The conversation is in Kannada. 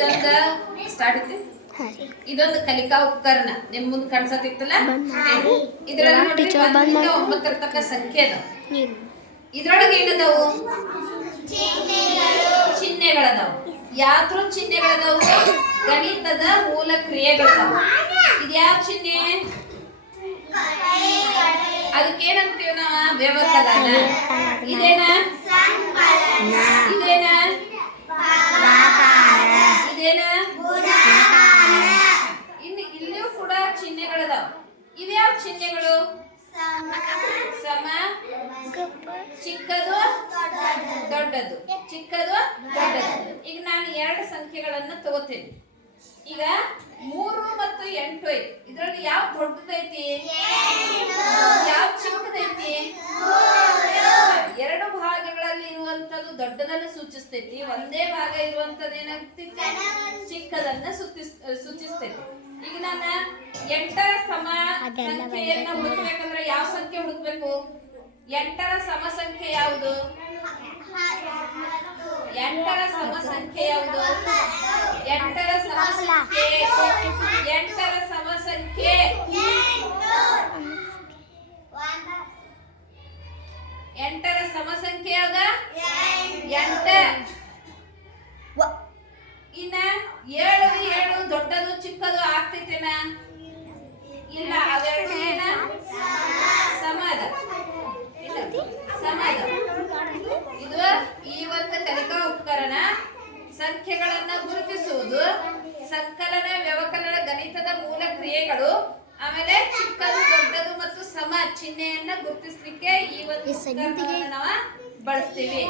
ಇದೊಂದು ಸ್ಟಾರ್ಟ್ ಐತಿ. ಇದೊಂದು ಕಲಿಕಾ ಉಪಕರಣ ನಿಮ್ ಮುಂದೆ ಕಾಣಿಸತ್ತಿತ್ತಲ್ಲ, ಇದ್ರಲ್ಲಿ ನೋಡ್ರಿ 9 ತನಕ ಸಂಖ್ಯೆ ಅದಾವ. ಇದ್ರೊಳಗೆ ಏನದಾವು? ಚಿಹ್ನೆಗಳದಾವು. ಯಾವ್ದ್ರ ಚಿಹ್ನೆಗಳದಾವು? ಗಣಿತದ ಮೂಲ ಕ್ರಿಯೆಗಳದಾವು. ಇದ್ಯಾವ ಚಿಹ್ನೆ? ಅದಕ್ಕೇನಂತೀವಿ ನಾವ? ವ್ಯವಕಲನ. ಇದೇನ? ಇದೇನ? ಇದೇನ? ಇನ್ನು ಇಲ್ಲಿಯೂ ಕೂಡ ಚಿಹ್ನೆಗಳದಾವ. ಇವ್ಯಾವ ಚಿಹ್ನೆಗಳು? ಸಮ, ಚಿಕ್ಕದು, ದೊಡ್ಡದು, ಚಿಕ್ಕದು, ದೊಡ್ಡದು. ಈಗ ನಾನು 2 ಸಂಖ್ಯೆಗಳನ್ನ ತಗೋತೇನೆ. ಈಗ 3 ಮತ್ತು 8 ಐತಿ. ಇದ್ರಲ್ಲಿ ಯಾವ ದೊಡ್ಡದೈತಿ, ಯಾವ ಚಿಕ್ಕದೈತಿ? 2 ಭಾಗಗಳಲ್ಲಿ ಇರುವಂತದ್ದು ದೊಡ್ಡದನ್ನು ಸೂಚಿಸ್ತೈತಿ. ಒಂದೇ ಭಾಗ ಇರುವಂತದ್ದು ಏನಾಗ್ತೈತಿ? ಚಿಕ್ಕದನ್ನ ಸೂಚಿಸ್ತೈತಿ. ಈಗ ನಾನು 8ರ ಸಮ ಸಂಖ್ಯೆಯನ್ನ ಹುಡುಕ್ಬೇಕಂದ್ರೆ ಯಾವ ಸಂಖ್ಯೆ ಹುಡುಕ್ಬೇಕು? 8ರ ಸಮ ಸಂಖ್ಯೆ ಯಾವುದು? 8ರ ಸಮ ಸಂಖ್ಯೆ ಯಾವುದು? 8ರ ಸಮ ಸಂಖ್ಯೆ 8ರ ಸಮ ಸಂಖ್ಯೆ 8ರ ಸಮ ಸಂಖ್ಯೆ ಯಾವ್ದ? 8. ಇನ್ನ 7 ದೊಡ್ಡದು ಚಿಕ್ಕದು ಆಗ್ತೈತೇನ? ಇಲ್ಲ, ಅವೆರಡು ಏನ? ಸಮಾದ. ಇಲ್ಲ, ಸಮಾದ. ಇದು ಈ ಒಂದು ಕಲಿಕಾ ಉಪಕರಣ ಸಂಖ್ಯೆಗಳನ್ನ ಗುರುತಿಸುವುದು, ಸಂಕಲನ, ವ್ಯವಕಲನ, ಗಣಿತದ ಮೂಲ ಕ್ರಿಯೆಗಳು, ಆಮೇಲೆ ಚಿಕ್ಕದು, ದೊಡ್ಡದು ಮತ್ತು ಸಮ ಚಿಹ್ನೆಯನ್ನ ಗುರುತಿಸಲಿಕ್ಕೆ ಈ ಒಂದು ಉಪಕರಣವನ್ನ ನಾವು ಬಳಸ್ತೀವಿ.